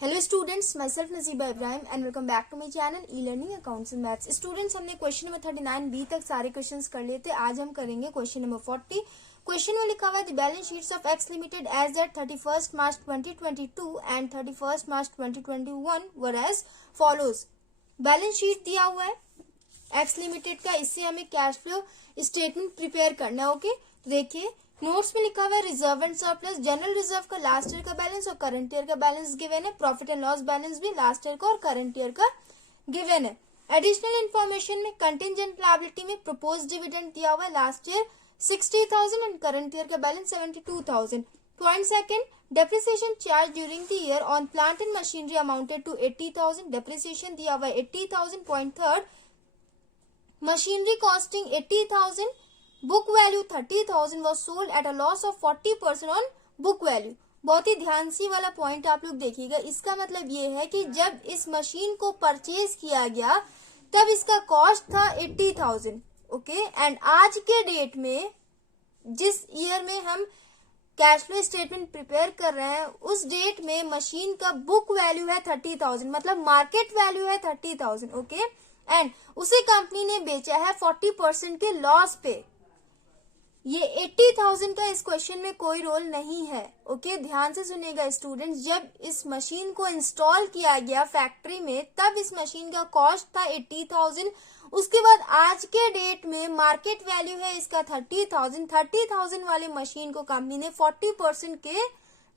Hello students, myself Najiba Ibrahim and welcome back to my channel e learning accounts and maths. Students, हमने question number 39 तक सारे questions कर लिए थे। आज हम करेंगे क्वेश्चन नंबर 40। क्वेश्चन में लिखा हुआ है the balance sheets of X limited as at 31 March 2022 and 31 March 2021 were as follows. Balance sheet दिया हुआ है एक्स लिमिटेड का, इससे हमें कैश फ्लो स्टेटमेंट प्रिपेयर करना है। ओके, देखिए नोट्स में लिखा हुआ है reserve and surplus. General reserve का लास्ट ईयर का बैलेंस और करंट ईयर का बैलेंस गिवन है। प्रॉफिट एंड लॉस बैलेंस भी लास्ट ईयर का और करंट ईयर का गिवन है। एडिशनल इन्फॉर्मेशन में कंटिंजेंट लायबिलिटी में प्रपोज डिविडेंड दिया हुआ है। Last year 60,000 and current year का balance 72,000। Point second, depreciation charge during the year on plant and machinery amounted to 80,000। Depreciation दिया हुआ है 80,000। Point third, machinery costing 80,000, book value 30,000 was sold at a loss of 40% on book value। बहुत ही ध्यान से वाला point आप लोग देखिएगा। इसका मतलब ये है कि जब इस मशीन को परचेज किया गया तब इसका कॉस्ट था 80,000। ओके, एंड आज के डेट में जिस ईयर में हम कैश फ्लो स्टेटमेंट प्रिपेयर कर रहे हैं उस डेट में मशीन का बुक वैल्यू है 30,000, मतलब मार्केट वैल्यू है 30,000। ओके, एंड उसे कंपनी ने बेचा है 40% के लॉस पे। ये 80,000 का इस क्वेश्चन में कोई रोल नहीं है। ओके, ध्यान से सुनिएगा स्टूडेंट्स। जब इस मशीन को इंस्टॉल किया गया फैक्ट्री में तब इस मशीन का कॉस्ट था 80,000। उसके बाद आज के डेट में मार्केट वैल्यू है इसका 30,000। 30,000 वाले मशीन को कंपनी ने 40% के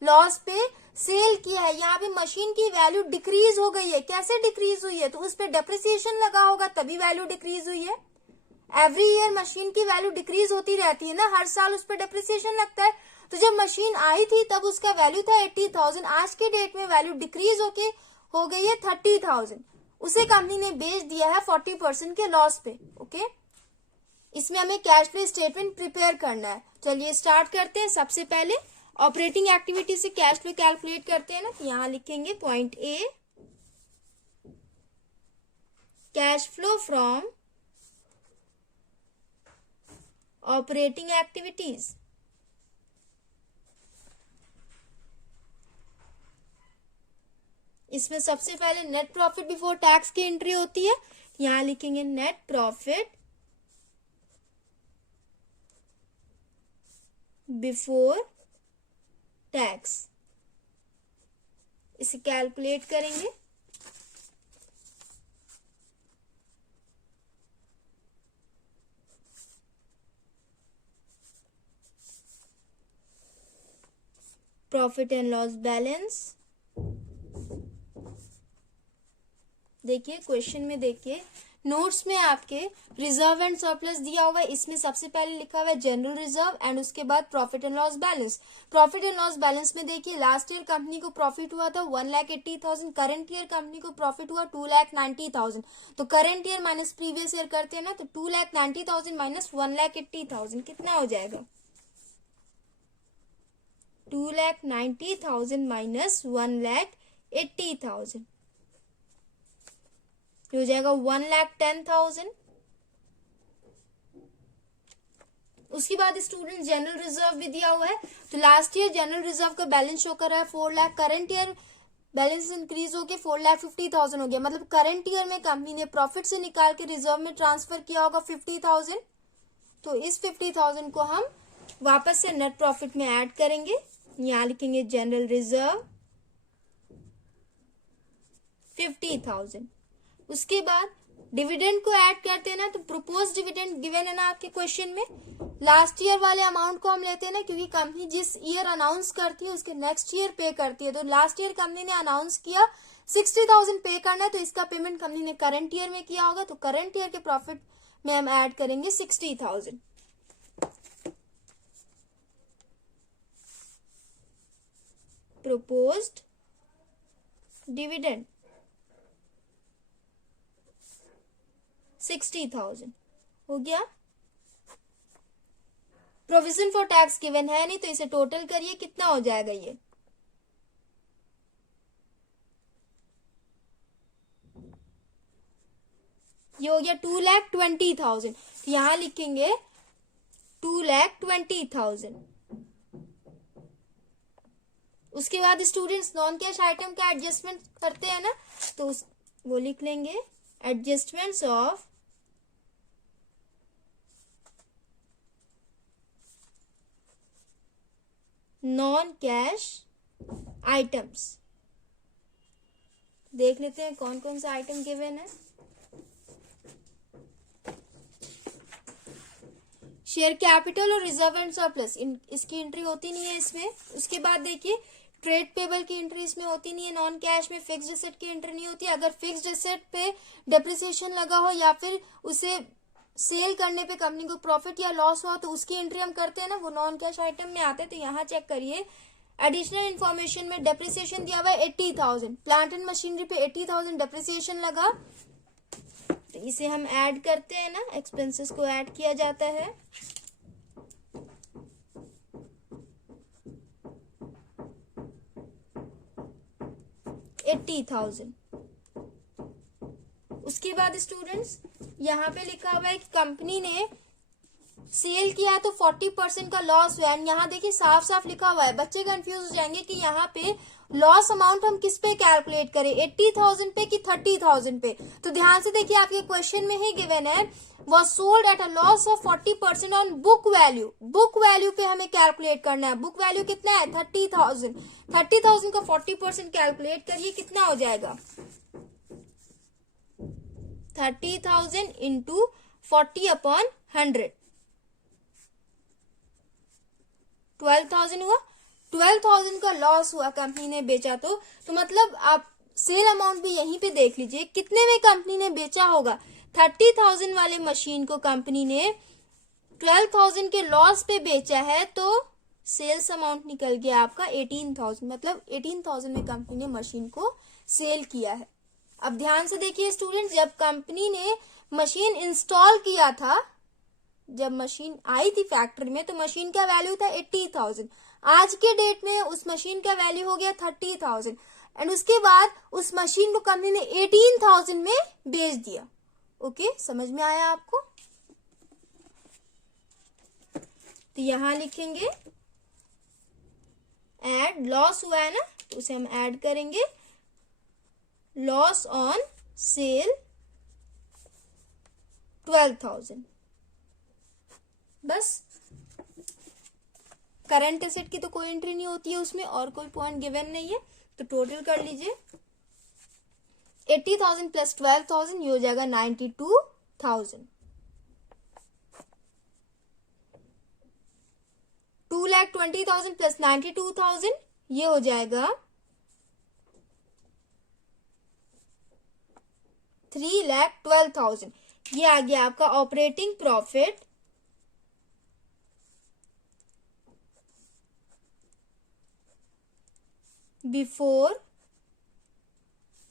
लॉस पे सेल किया है। यहाँ पे मशीन की वैल्यू डिक्रीज हो गई है। कैसे डिक्रीज हुई है? तो उस पर डेप्रिसिएशन लगा होगा तभी वैल्यू डिक्रीज हुई है। एवरी ईयर मशीन की वैल्यू डिक्रीज होती रहती है ना, हर साल उस पर डेप्रिसिएशन लगता है। तो जब मशीन आई थी तब उसका वैल्यू था 80,000। आज के डेट में वैल्यू डिक्रीज होके हो गई है 30,000। उसे कंपनी ने बेच दिया है 40% के लॉस पे। ओके, इसमें हमें कैश फ्लो स्टेटमेंट प्रिपेयर करना है। चलिए स्टार्ट करते हैं। सबसे पहले ऑपरेटिंग एक्टिविटी से कैश फ्लो कैलकुलेट करते हैं ना। यहां लिखेंगे point A, cash flow from operating activities. इसमें सबसे पहले नेट प्रॉफिट बिफोर टैक्स की एंट्री होती है। यहां लिखेंगे नेट प्रॉफिट बिफोर टैक्स। इसे कैलकुलेट करेंगे। Profit and loss balance. देखिए क्वेश्चन में, देखिए नोट्स में आपके रिजर्व एंड सरप्लस दिया हुआ है। इसमें सबसे पहले लिखा हुआ है जनरल रिजर्व एंड उसके बाद profit and loss balance. Profit and loss balance में देखिए लास्ट ईयर कंपनी को प्रॉफिट हुआ था 1,80,000। करंट ईयर कंपनी को प्रॉफिट हुआ 2,90,000। तो current year minus previous year करते हैं ना, तो 2,90,000 माइनस 1,80,000 कितना हो जाएगा? 2,90,000 माइनस 1,80,000 हो जाएगा 1,10,000। उसके बाद स्टूडेंट जनरल रिजर्व भी दिया हुआ है। तो लास्ट ईयर जनरल रिजर्व का बैलेंस शो कर रहा है 4 lakh. Current year balance increase होके 4,50,000 हो गया। मतलब करंट ईयर में कंपनी ने प्रॉफिट से निकाल के रिजर्व में ट्रांसफर किया होगा 50,000। तो इस 50,000 को हम वापस से नेट प्रॉफिट में ऐड करेंगे। यहां लिखेंगे जनरल रिजर्व 50,000। उसके बाद डिविडेंड को ऐड करते हैं ना, तो प्रोपोज डिविडेंड गिवन है ना आपके क्वेश्चन में। लास्ट ईयर वाले अमाउंट को हम लेते हैं ना, क्योंकि कंपनी जिस ईयर अनाउंस करती है उसके नेक्स्ट ईयर पे करती है। तो लास्ट ईयर कंपनी ने अनाउंस किया 60,000 पे करना है, तो इसका पेमेंट कंपनी ने करंट ईयर में किया होगा। तो करंट ईयर के प्रॉफिट में हम ऐड करेंगे 60,000। प्रोपोज्ड डिविडेंड 60,000 हो गया। प्रोविजन फॉर टैक्स गिवन है नहीं, तो इसे टोटल करिए, कितना हो जाएगा? ये हो गया 2,20,000। तो यहां लिखेंगे 2,20,000। उसके बाद स्टूडेंट्स नॉन कैश आइटम का एडजस्टमेंट करते हैं ना, तो वो लिख लेंगे adjustments of non cash items. देख लेते हैं कौन कौन सा आइटम गिवन है। शेयर कैपिटल और रिजर्व एंड सरप्लस, इसकी एंट्री होती नहीं है इसमें। उसके बाद देखिए ट्रेड पेबल की एंट्री इसमें होती नहीं है। नॉन कैश में फिक्स्ड एसेट की एंट्री नहीं होती। अगर फिक्स्ड एसेट पे डेप्रिसिएशन लगा हो या फिर उसे सेल करने पे कंपनी को प्रॉफिट या लॉस हुआ तो उसकी एंट्री हम करते हैं ना, वो नॉन कैश आइटम में आते हैं। तो यहाँ चेक करिए एडिशनल इन्फॉर्मेशन में डेप्रिसिएशन दिया हुआ है 80,000, प्लांट एंड मशीनरी पे 80,000 डेप्रिसिएशन लगा, तो इसे हम ऐड करते हैं ना, एक्सपेंसेस को ऐड किया जाता है। $80,000। उसके बाद स्टूडेंट्स यहाँ पे लिखा हुआ है कि कंपनी ने सेल किया तो 40% का लॉस हुआ है। यहाँ देखिए साफ साफ लिखा हुआ है, बच्चे कंफ्यूज हो जाएंगे कि यहाँ पे लॉस अमाउंट हम किस पे कैलकुलेट करें, 80,000 पे कि 30,000 पे। तो ध्यान से देखिए आपके क्वेश्चन में ही गिवन है was sold at a loss of 40% on book value। Book value पे हमें कैलकुलेट करना है। बुक वैल्यू कितना है 30,000। 30,000 का 40% कैलकुलेट करिए, कितना हो जाएगा 30,000 इंटू 40/100, 12,000 हुआ। 12,000 का लॉस हुआ कंपनी ने बेचा तो मतलब आप सेल अमाउंट भी यहीं पे देख लीजिए कितने में कंपनी ने बेचा होगा। 30,000 वाले मशीन को कंपनी ने 12,000 के लॉस पे बेचा है, तो सेल्स अमाउंट निकल गया आपका 18,000, मतलब 18,000 में कंपनी ने मशीन को सेल किया है। अब ध्यान से देखिए स्टूडेंट, जब कंपनी ने मशीन इंस्टॉल किया था, जब मशीन आई थी फैक्ट्री में तो मशीन का वैल्यू था 80,000। आज के डेट में उस मशीन का वैल्यू हो गया 30,000 एंड उसके बाद उस मशीन को कंपनी ने 18,000 में बेच दिया। ओके, समझ में आया आपको? तो यहां लिखेंगे ऐड, लॉस हुआ है ना तो उसे हम ऐड करेंगे, लॉस ऑन सेल 12,000। बस करंट एसेट की तो कोई एंट्री नहीं होती है उसमें और कोई पॉइंट गिवन नहीं है, तो टोटल कर लीजिए 80,000 प्लस 12,000 ये हो जाएगा 92,000। 2,20,000 प्लस 92,000 ये हो जाएगा 3,12,000। ये आ गया आपका operating profit before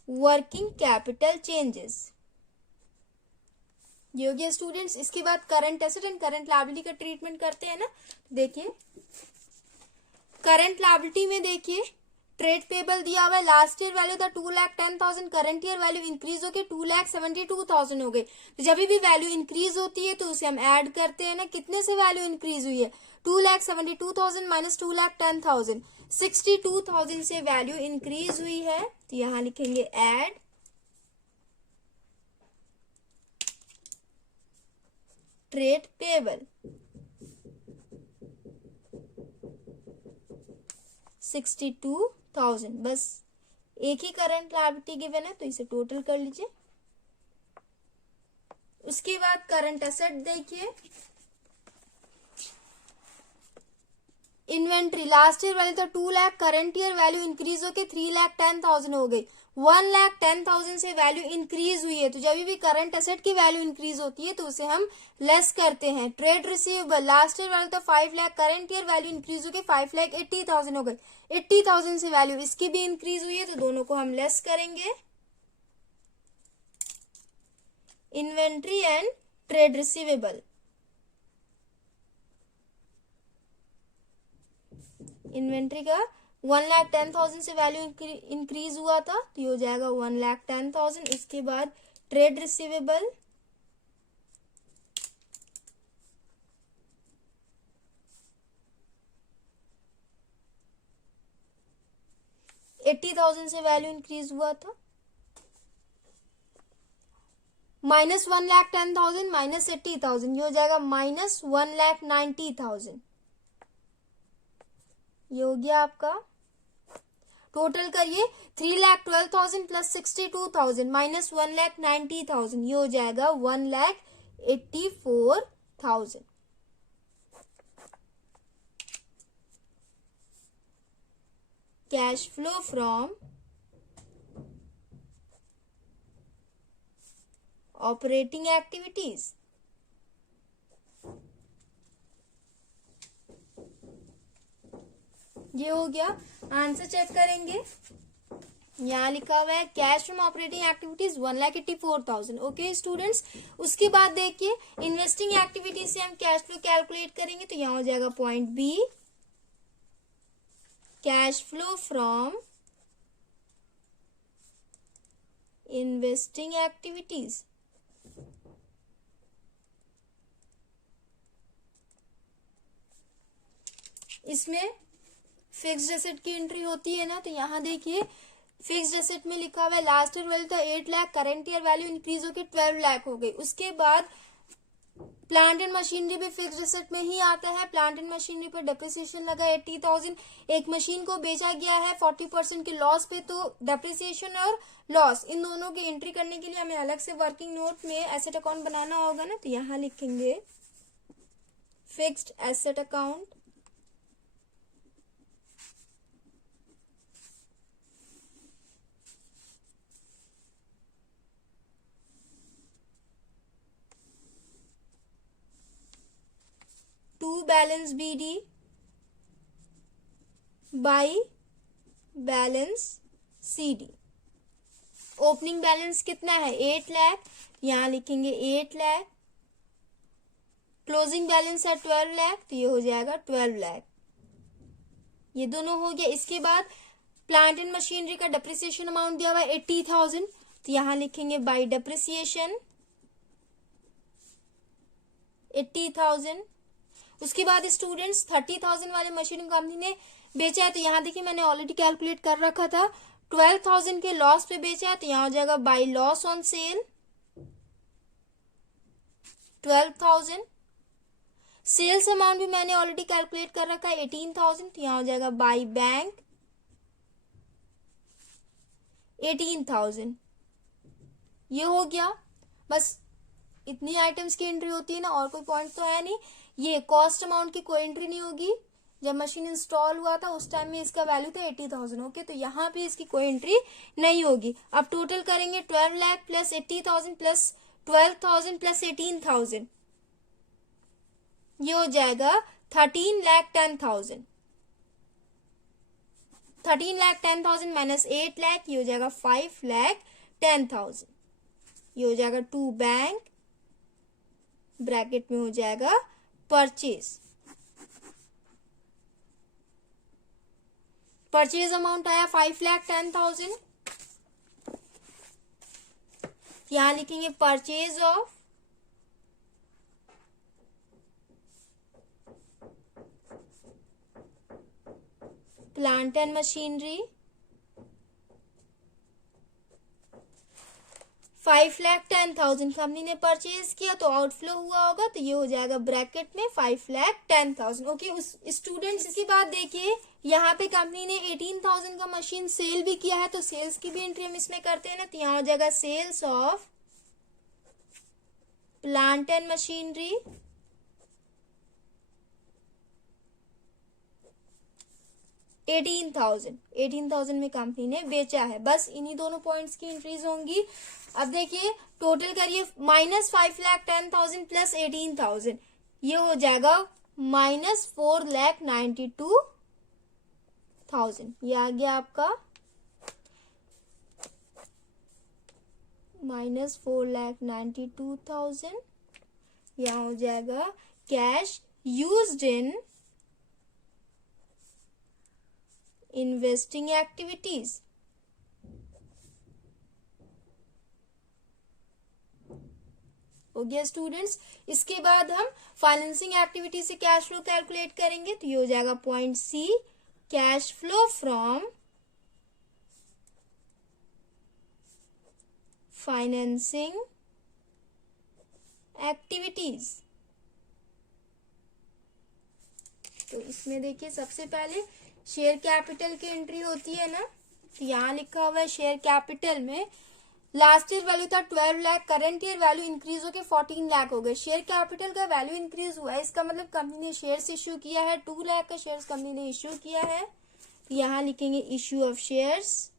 working capital changes. ये हो गया स्टूडेंट्स। इसके बाद current asset and current liability का ट्रीटमेंट करते हैं ना। देखिए करंट लायबिलिटी में देखिए ट्रेड पेबल दिया हुआ है, लास्ट ईयर वैल्यू था 2,10,000, करंट ईयर वैल्यू इंक्रीज होकर 2,72,000 हो गई। तो जब भी वैल्यू इंक्रीज होती है तो उसे हम ऐड करते हैं ना, कितने से वैल्यू इंक्रीज हुई है 2,72,000 माइनस 2,10,000, 62,000 से वैल्यू इंक्रीज हुई है। तो यहां लिखेंगे ऐड ट्रेड पेबल 62,000। बस एक ही करंट लायबिलिटी गिवन है तो इसे टोटल कर लीजिए। उसके बाद करंट एसेट देखिए, इन्वेंट्री लास्ट ईयर वैल्यू था 2 lakh, current year value increase होके 3,10,000 हो गई। 1,10,000 से वैल्यू इंक्रीज हुई है, तो जब भी करंट एसेट की वैल्यू इंक्रीज होती है तो उसे हम लेस करते हैं। Trade receivable last year value था 5 lakh, current year value increase होके 5,80,000 हो गई। 80,000 से वैल्यू इसकी भी इंक्रीज हुई है तो दोनों को हम लेस करेंगे। Inventory and trade receivable, inventory का 1,10,000 से वैल्यू इंक्रीज हुआ था तो ये हो जाएगा 1,10,000। इसके बाद ट्रेड रिसीवेबल 80,000 से वैल्यू इंक्रीज हुआ था। माइनस 1,10,000 माइनस 80,000, ये हो जाएगा माइनस 1,90,000। ये हो गया आपका। टोटल करिए 3,12,000 प्लस 62,000 माइनस 1,90,000, ये हो जाएगा 1,84,000। Cash flow from operating activities. ये हो गया। आंसर चेक करेंगे, यहाँ लिखा हुआ है cash from operating activities 1,84,000। Okay students, उसके बाद देखिए इन्वेस्टिंग एक्टिविटीज से हम कैश फ्लो कैलकुलेट करेंगे, तो यहाँ हो जाएगा point B, cash flow from investing activities. इसमें फिक्स्ड एसेट की एंट्री होती है ना, तो यहाँ देखिए फिक्स्ड एसेट में लिखा हुआ है लास्ट ईयर वैल्यू था 8 lakh, current year value increase होकर 12 लाख हो गई। उसके बाद प्लांट एंड मशीनरी भी फिक्स्ड एसेट में ही आता है। प्लांट एंड मशीनरी पर डेप्रिसिएशन लगा 80,000। एक मशीन को बेचा गया है 40% के लॉस पे, तो डेप्रिसिएशन और लॉस इन दोनों की एंट्री करने के लिए हमें अलग से वर्किंग नोट में एसेट अकाउंट बनाना होगा ना, तो यहाँ लिखेंगे fixed asset account, to balance BD by balance CD. Opening balance कितना है 8 लाख, यहां लिखेंगे 8 लाख। क्लोजिंग बैलेंस है 12 लाख, तो ये हो जाएगा 12 लाख। ये दोनों हो गया। इसके बाद प्लांट एंड मशीनरी का डेप्रिसिएशन अमाउंट दिया हुआ है 80,000, तो यहां लिखेंगे बाई डेप्रिसिएशन 80,000। उसके बाद स्टूडेंट्स 30,000 वाले मशीन कंपनी ने बेचा है, तो यहाँ देखिए मैंने ऑलरेडी कैलकुलेट कर रखा था। 12,000 के लॉस पे बेचा है, तो यहाँ हो जाएगा by loss on sale 12,000। Sales amount भी मैंने ऑलरेडी कैलकुलेट कर रखा है 18,000, तो यहाँ हो जाएगा बाई बैंक 18,000। ये हो गया। बस इतनी आइटम्स की एंट्री होती है ना, और कोई पॉइंट तो है नहीं। ये कॉस्ट अमाउंट की कोई एंट्री नहीं होगी। जब मशीन इंस्टॉल हुआ था उस टाइम में इसका वैल्यू था 80,000। ओके, तो यहाँ पे इसकी कोई एंट्री नहीं होगी। अब टोटल करेंगे 12 लाख प्लस 80,000 प्लस 12,000 प्लस 18,000, ये हो जाएगा 13,10,000। 13,10,000 माइनस 8 लाख, ये हो जाएगा 5,10,000। ये हो जाएगा टू बैंक, ब्रैकेट में हो जाएगा परचेज। परचेज अमाउंट आया 5,10,000, यहां लिखेंगे purchase of plant and machinery 5,10,000 company ने परचेज किया, तो आउटफ्लो हुआ होगा, तो ये हो जाएगा ब्रैकेट में 5,10,000। ओके स्टूडेंट्स, इसकी बात देखिए यहाँ पे कंपनी ने 18,000 का मशीन सेल भी किया है, तो सेल्स की भी एंट्री हम इसमें करते हैं ना, तो यहाँ हो जाएगा sales of plant and machinery 18,000 में कंपनी ने बेचा है। बस इन्हीं दोनों पॉइंट्स की एंट्रीज होंगी। अब देखिए टोटल करिए माइनस 5,10,000 प्लस 18,000, ये हो जाएगा माइनस 4,92,000। ये आ गया आपका माइनस 4,92,000। यहाँ हो जाएगा cash used in investing activities. हो गया स्टूडेंट्स। इसके बाद हम फाइनेंसिंग एक्टिविटी से कैश फ्लो कैलकुलेट करेंगे, तो ये हो जाएगा point C, cash flow from financing activities. तो इसमें देखिए सबसे पहले शेयर कैपिटल की एंट्री होती है ना, तो यहाँ लिखा हुआ है शेयर कैपिटल में लास्ट ईयर वैल्यू था 12 lakh, current year value increase होकर 14 लाख हो गए। शेयर कैपिटल का वैल्यू इंक्रीज हुआ है, इसका मतलब कंपनी ने शेयर्स इश्यू किया है, 2 लाख का शेयर्स कंपनी ने इश्यू किया है। तो यहाँ लिखेंगे issue of shares,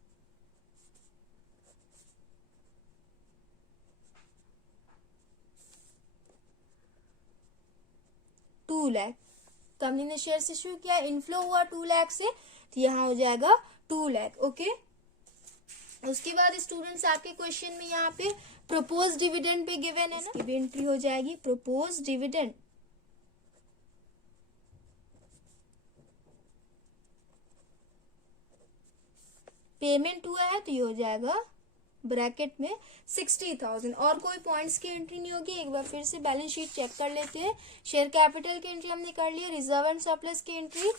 two lakh कंपनी ने शेयर्स इश्यू किया, इनफ्लो हुआ 2 लाख से, तो यहाँ हो जाएगा 2 लाख। ओके, उसके बाद स्टूडेंट्स आपके क्वेश्चन में यहाँ पे प्रपोज डिविडेंड पे गिवन है ना, इसकी भी एंट्री हो जाएगी प्रपोज डिविडेंड। पेमेंट हुआ है तो ये हो जाएगा ब्रैकेट में 60,000। और कोई पॉइंट्स की एंट्री नहीं होगी। एक बार फिर से बैलेंस शीट चेक कर लेते हैं। शेयर कैपिटल की एंट्री हमने कर ली है, रिजर्व एंड सरप्लस की एंट्री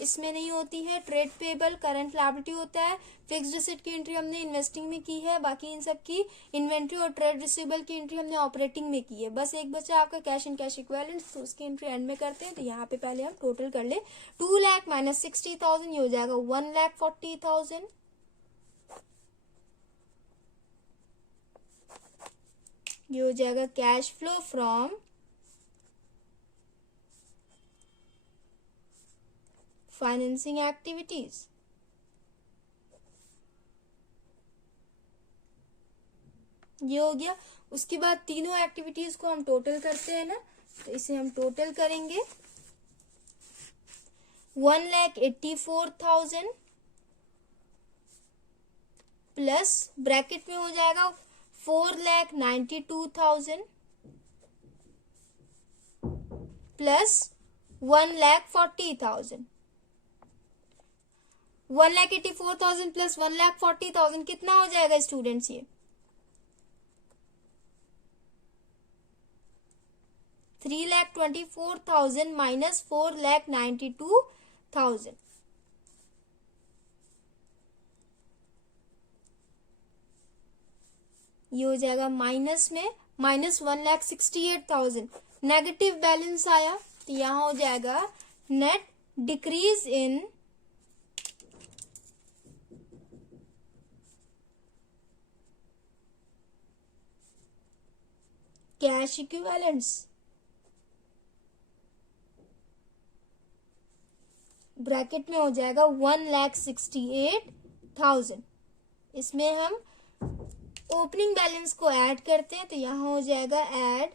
इसमें नहीं होती है, ट्रेड पेबल करंट लायबिलिटी होता है, फिक्स्ड एसेट की एंट्री हमने इन्वेस्टिंग में की है, बाकी इन सब की इन्वेंट्री और ट्रेड रिसीवेबल की एंट्री हमने ऑपरेटिंग में की है। बस एक बचा आपका कैश एंड कैश इक्विवेलेंट्स, तो उसकी एंट्री एंड में करते हैं। तो यहाँ पे पहले हम टोटल कर ले, 2 लाख माइनस 60,000 ये हो जाएगा 1,40,000। ये हो जाएगा cash flow from financing activities. ये हो गया। उसके बाद तीनों एक्टिविटीज को हम टोटल करते हैं ना, तो इसे हम टोटल करेंगे 1,84,000 प्लस ब्रैकेट में हो जाएगा 4,92,000 प्लस 1,40,000। 1,84,000 प्लस 1,40,000 कितना हो जाएगा स्टूडेंट्स? ये 3,24,000 माइनस 4,92,000। ये हो जाएगा माइनस में माइनस 1,68,000। नेगेटिव बैलेंस आया तो यहां हो जाएगा net decrease in cash equivalents. Bracket में हो जाएगा 1,68,000। इसमें हम ओपनिंग बैलेंस को ऐड करते हैं, तो यहां हो जाएगा add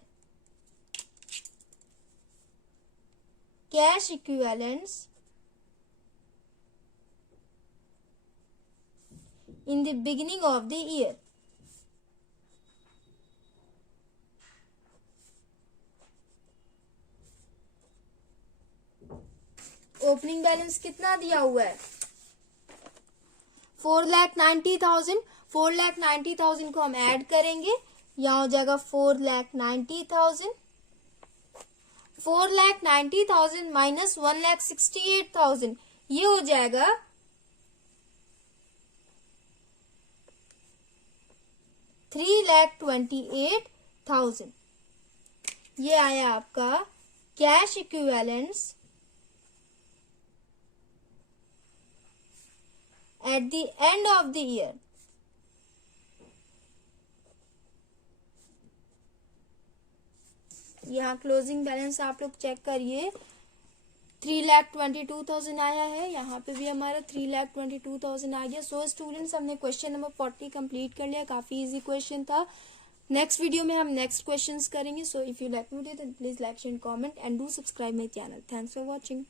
cash equivalents in the beginning of the year. Opening balance कितना दिया हुआ है? 4,90,000। 4,90,000 को हम ऐड करेंगे, यहां हो जाएगा 4,90,000। 4,90,000 माइनस 1,68,000 ये हो जाएगा 3,28,000। ये आया आपका cash equivalents at the end of the year. यहाँ क्लोजिंग बैलेंस आप लोग चेक करिए, 3,22,000 आया है। यहाँ पे भी हमारा 3,22,000 आ गया। सो स्टूडेंट्स, हमने क्वेश्चन नंबर 40 कंप्लीट कर लिया। काफी इजी क्वेश्चन था। नेक्स्ट वीडियो में हम नेक्स्ट क्वेश्चंस करेंगे। So if you like video then please like share comment and do subscribe my channel. Thanks for watching.